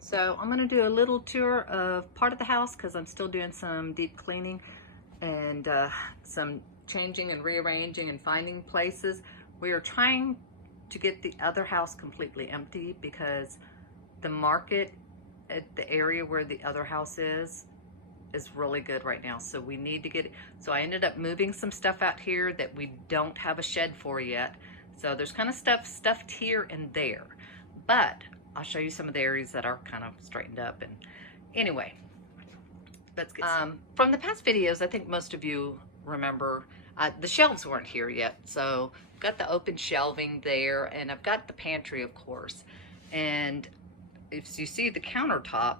So I'm going to do a little tour of part of the house because I'm still doing some deep cleaning and some changing and rearranging and finding places. We are trying to get the other house completely empty because the market at the area where the other house is really good right now. So we need to get it. So I ended up moving some stuff out here that we don't have a shed for yet. So there's kind of stuff stuffed here and there, but I'll show you some of the areas that are kind of straightened up. And anyway, let's get from the past videos, I think most of you remember the shelves weren't here yet. So I've got the open shelving there, and I've got the pantry, of course. And if you see the countertop,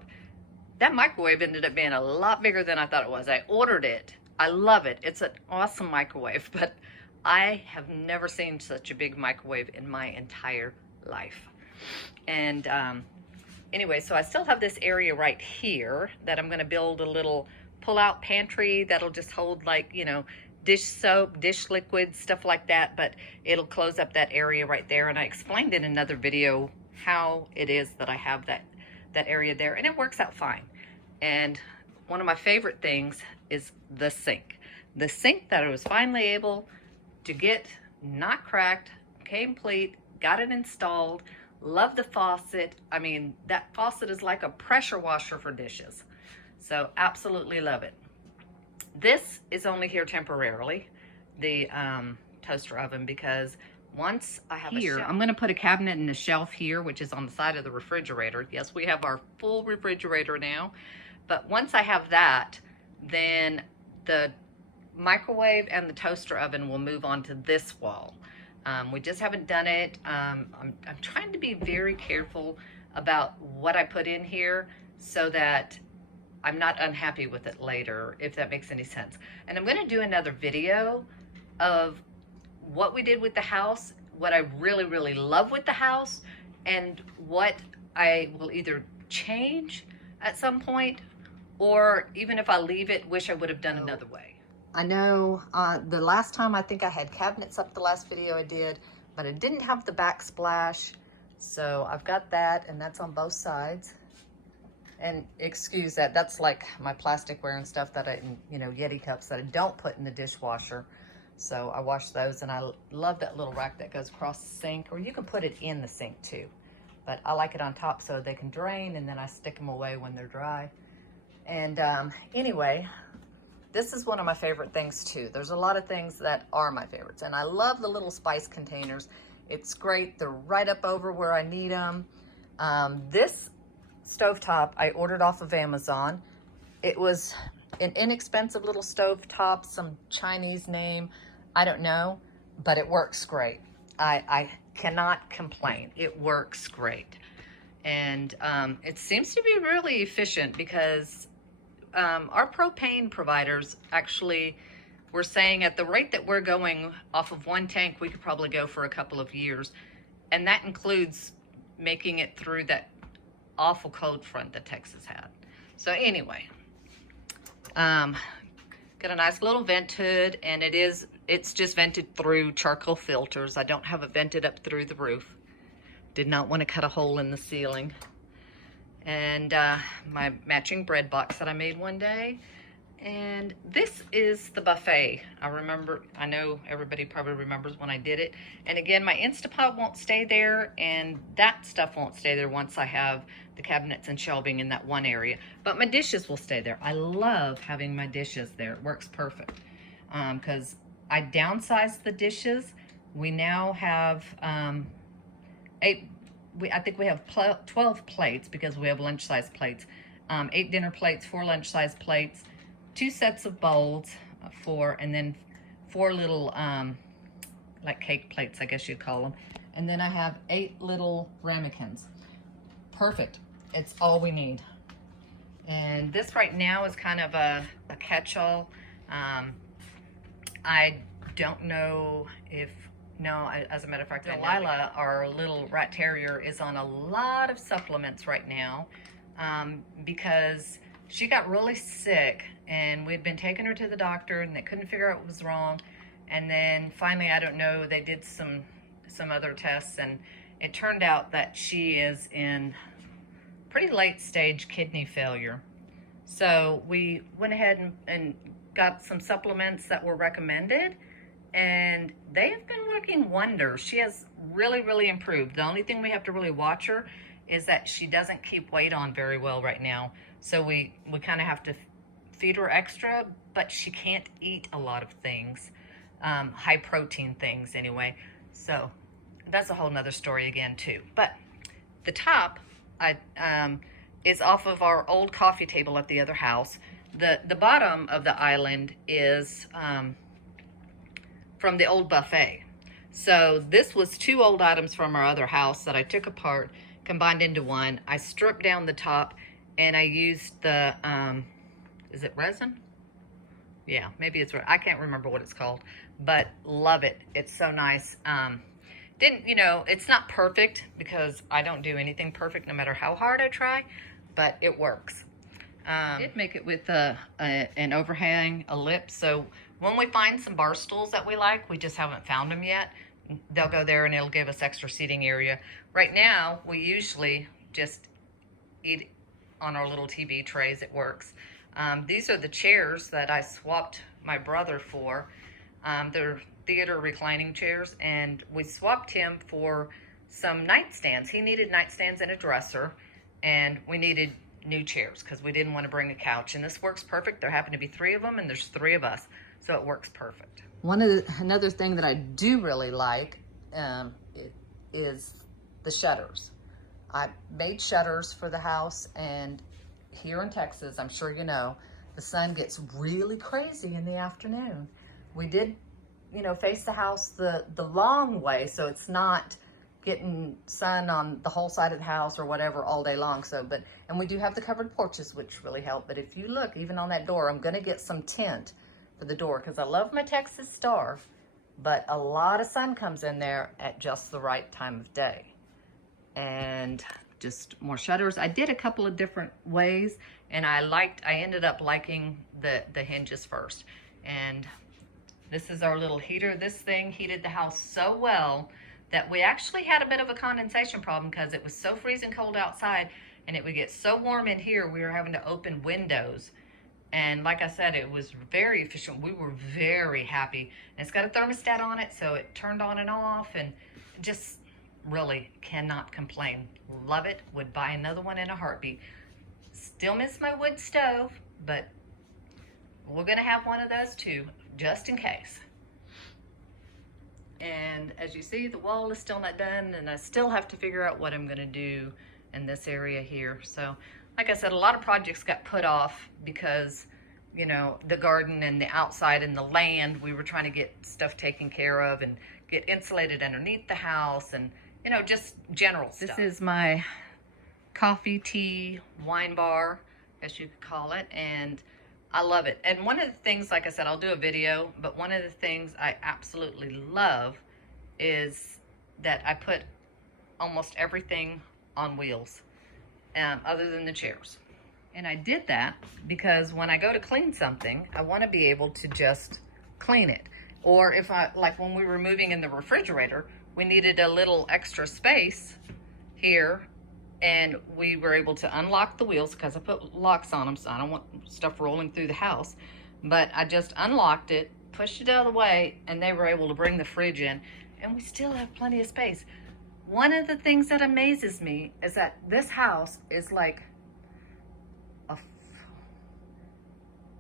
that microwave ended up being a lot bigger than I thought it was. I ordered it. I love it. It's an awesome microwave, but I have never seen such a big microwave in my entire life. And anyway, so I still have this area right here that I'm going to build a little pull-out pantry that'll just hold, like, you know, dish soap, dish liquid, stuff like that, but it'll close up that area right there. And I explained in another video how it is that I have that area there, and it works out fine. And one of my favorite things is the sink. The sink that I was finally able to get not cracked, came complete, got it installed. Love the faucet. I mean, that faucet is like a pressure washer for dishes. So absolutely love it. This is only here temporarily, the toaster oven, because once I have here, I'm going to put a cabinet and a shelf here, which is on the side of the refrigerator. Yes, we have our full refrigerator now. But once I have that, then the microwave and the toaster oven will move on to this wall. We just haven't done it. I'm trying to be very careful about what I put in here so that I'm not unhappy with it later, if that makes any sense. And I'm going to do another video of what we did with the house, what I really, really love with the house, and what I will either change at some point, or even if I leave it, wish I would have done another way. I know the last time I think I had cabinets up, the last video I did, but I didn't have the backsplash. So I've got that, and that's on both sides. And excuse that, that's like my plasticware and stuff that I, you know, Yeti cups that I don't put in the dishwasher. So I wash those, and I love that little rack that goes across the sink, or you can put it in the sink too. But I like it on top so they can drain, and then I stick them away when they're dry. And anyway, this is one of my favorite things too. There's a lot of things that are my favorites, and I love the little spice containers. It's great. They're right up over where I need them. This stovetop I ordered off of Amazon. It was an inexpensive little stovetop, some Chinese name, I don't know, but it works great. I cannot complain. It works great. And it seems to be really efficient because our propane providers actually were saying at the rate that we're going off of one tank, we could probably go for a couple of years. And that includes making it through that awful cold front that Texas had. So anyway, got a nice little vent hood, and it's just vented through charcoal filters. I don't have it vented up through the roof. Did not want to cut a hole in the ceiling. And my matching bread box that I made one day. And this is the buffet. I know everybody probably remembers when I did it. And again, my Instapot won't stay there, and that stuff won't stay there once I have the cabinets and shelving in that one area. But my dishes will stay there. I love having my dishes there. It works perfect. Because I downsized the dishes. We now have I think we have 12 plates because we have lunch-size plates. 8 dinner plates, 4 lunch-size plates, 2 sets of bowls, and then 4 little, like cake plates, I guess you'd call them. And then I have 8 little ramekins. Perfect. It's all we need. And this right now is kind of a catch-all. I don't know if, no, as a matter of fact, Delilah, our little rat terrier, is on a lot of supplements right now because she got really sick, and we'd been taking her to the doctor, and they couldn't figure out what was wrong. And then finally, I don't know, they did some other tests, and it turned out that she is in pretty late stage kidney failure. So we went ahead and got some supplements that were recommended, and they have been working wonders. She has really, really improved. The only thing we have to really watch her is that she doesn't keep weight on very well right now. So we kind of have to feed her extra, but she can't eat a lot of things, high protein things anyway. So that's a whole nother story again too. But the top is off of our old coffee table at the other house. The bottom of the island is from the old buffet. So this was 2 old items from our other house that I took apart, combined into one. I stripped down the top and I used the, is it resin? Yeah, maybe it's, I can't remember what it's called, but love it. It's so nice. Didn't, you know, it's not perfect because I don't do anything perfect no matter how hard I try, but it works. I did make it with an overhang, a lip, so when we find some bar stools that we like, we just haven't found them yet, they'll go there and it'll give us extra seating area. Right now, we usually just eat on our little TV trays. It works. These are the chairs that I swapped my brother for. They're theater reclining chairs, and we swapped him for some nightstands. He needed nightstands and a dresser, and we needed new chairs because we didn't want to bring a couch, and this works perfect. There happen to be 3 of them, and there's 3 of us, so it works perfect. Another thing that I do really like is the shutters. I made shutters for the house, and here in Texas, I'm sure you know, the sun gets really crazy in the afternoon. We did, you know, face the house the long way, so it's not getting sun on the whole side of the house or whatever all day long. So, and we do have the covered porches, which really help. But if you look, even on that door, I'm gonna get some tint for the door because I love my Texas star, but a lot of sun comes in there at just the right time of day. And just more shutters. I did a couple of different ways, and I ended up liking the hinges first. And this is our little heater. This thing heated the house so well that we actually had a bit of a condensation problem because it was so freezing cold outside and it would get so warm in here, we were having to open windows. And like I said, it was very efficient. We were very happy. And it's got a thermostat on it, so it turned on and off, and just really cannot complain. Love it. Would buy another one in a heartbeat. Still miss my wood stove, but we're gonna have one of those too, just in case. And as you see, the wall is still not done, and I still have to figure out what I'm gonna do in this area here. So like I said, a lot of projects got put off because, you know, the garden and the outside and the land, we were trying to get stuff taken care of and get insulated underneath the house, and, you know, just general stuff. This is my coffee, tea, wine bar, as you could call it, and I love it. And one of the things, like I said, I'll do a video, but one of the things I absolutely love is that I put almost everything on wheels, other than the chairs. And I did that because when I go to clean something, I want to be able to just clean it. Or if like when we were moving in the refrigerator, we needed a little extra space here, and we were able to unlock the wheels because I put locks on them, so I don't want stuff rolling through the house. But I just unlocked it, pushed it out of the way, and they were able to bring the fridge in, and we still have plenty of space. One of the things that amazes me is that this house is like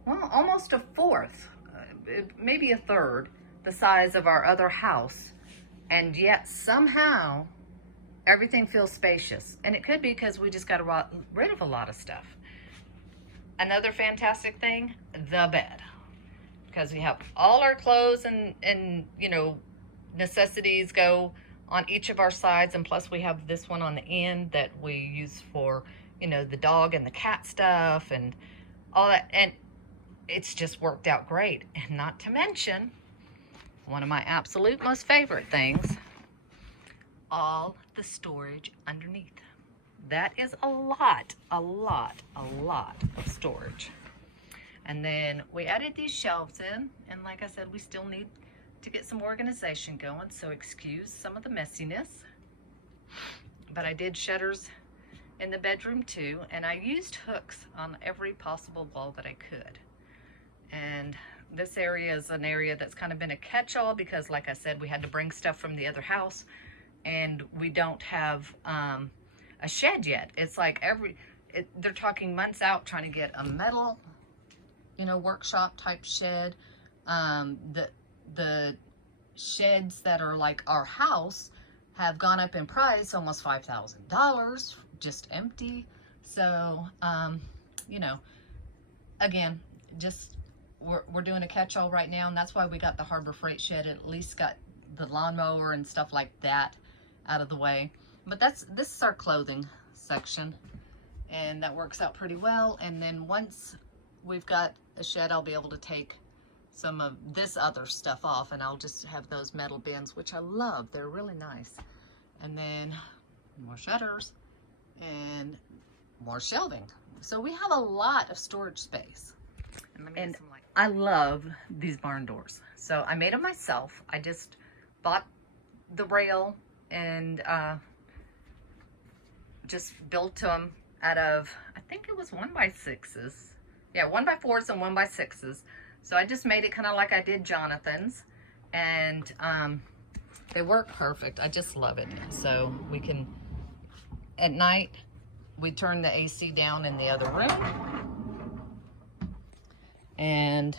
almost a fourth, maybe a third the size of our other house, and yet somehow everything feels spacious. And it could be because we just got rid of a lot of stuff. Another fantastic thing, the bed, because we have all our clothes and you know, necessities go on each of our sides, and plus we have this one on the end that we use for, you know, the dog and the cat stuff and all that, and it's just worked out great. And not to mention, one of my absolute most favorite things, all the storage underneath. That is a lot of storage. And then we added these shelves in, and like I said, we still need to get some organization going, so excuse some of the messiness. But I did shutters in the bedroom too, and I used hooks on every possible wall that I could. And this area is an area that's kind of been a catch-all because, like I said, we had to bring stuff from the other house, and we don't have a shed yet. It's like they're talking months out trying to get a metal, you know, workshop type shed. The sheds that are like our house have gone up in price almost $5,000, just empty. So, you know, again, just we're doing a catch-all right now, and that's why we got the Harbor Freight shed, and at least got the lawnmower and stuff like that out of the way. But this is our clothing section, and that works out pretty well. And then once we've got a shed, I'll be able to take some of this other stuff off, and I'll just have those metal bins, which I love. They're really nice. And then more shutters and more shelving. So we have a lot of storage space. And I love these barn doors. So I made them myself. I just bought the rail and just built them out of, I think it was 1x6s. Yeah, 1x4s and 1x6s. So I just made it kind of like I did Jonathan's, and they work perfect. I just love it. So we can, at night, we turn the AC down in the other room, and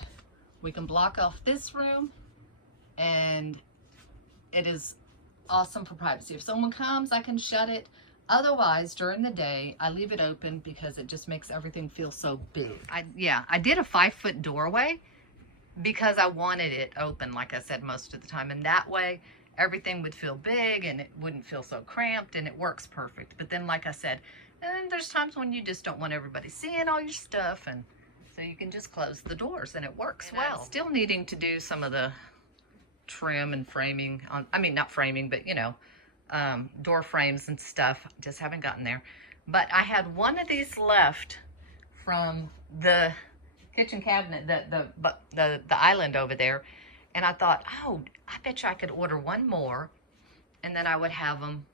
we can block off this room, and it is awesome for privacy. If someone comes, I can shut it. Otherwise, during the day, I leave it open because it just makes everything feel so big. I did a 5-foot doorway because I wanted it open, like I said, most of the time. And that way, everything would feel big and it wouldn't feel so cramped, and it works perfect. But then, like I said, and there's times when you just don't want everybody seeing all your stuff, and so you can just close the doors and it works well. I'm still needing to do some of the trim and framing on, I mean, not framing, but you know, door frames and stuff. Just haven't gotten there. But I had one of these left from the kitchen cabinet, the island over there, and I thought, oh, I bet you I could order one more, and then I would have them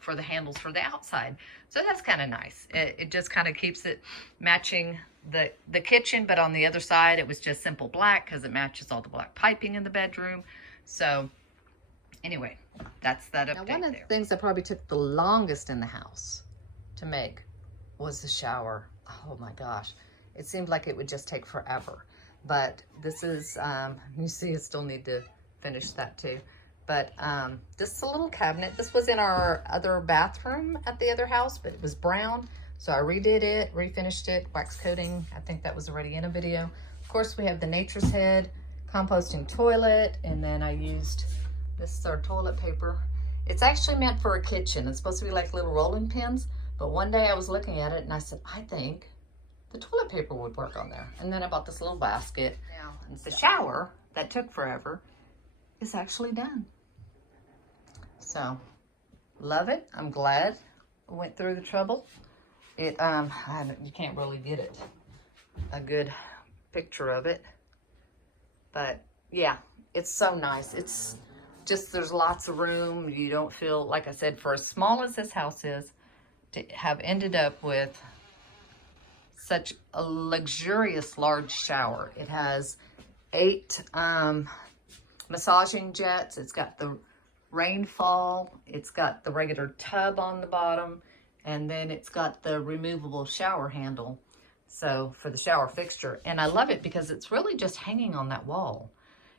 for the handles for the outside. So that's kind of nice. It just kind of keeps it matching the kitchen, but on the other side it was just simple black because it matches all the black piping in the bedroom. So anyway, that's that update. Now, one of the things that probably took the longest in the house to make was the shower. Oh my gosh, it seemed like it would just take forever. But this is, you see, I still need to finish that too. But this is a little cabinet. This was in our other bathroom at the other house, but it was brown. So I redid it, refinished it, wax coating. I think that was already in a video. Of course, we have the Nature's Head composting toilet, and then I used, this is our toilet paper. It's actually meant for a kitchen. It's supposed to be like little rolling pins, but one day I was looking at it and I said, I think the toilet paper would work on there. And then I bought this little basket. Now, the shower that took forever is actually done. So, love it. I'm glad I went through the trouble. It, you can't really get a good picture of it. But yeah, it's so nice. It's just, there's lots of room. You don't feel, like I said, for as small as this house is, to have ended up with such a luxurious large shower. It has 8 massaging jets. It's got the rainfall. It's got the regular tub on the bottom. And then it's got the removable shower handle. So for the shower fixture. And I love it because it's really just hanging on that wall.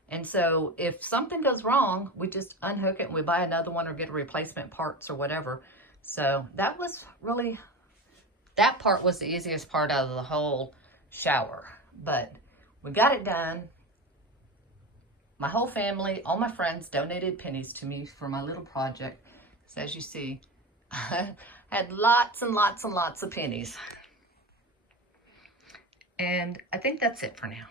And so if something goes wrong, we just unhook it and we buy another one or get a replacement parts or whatever. So that was really, that part was the easiest part out of the whole shower. But we got it done. My whole family, all my friends donated pennies to me for my little project. So as you see, I had lots and lots and lots of pennies. And I think that's it for now.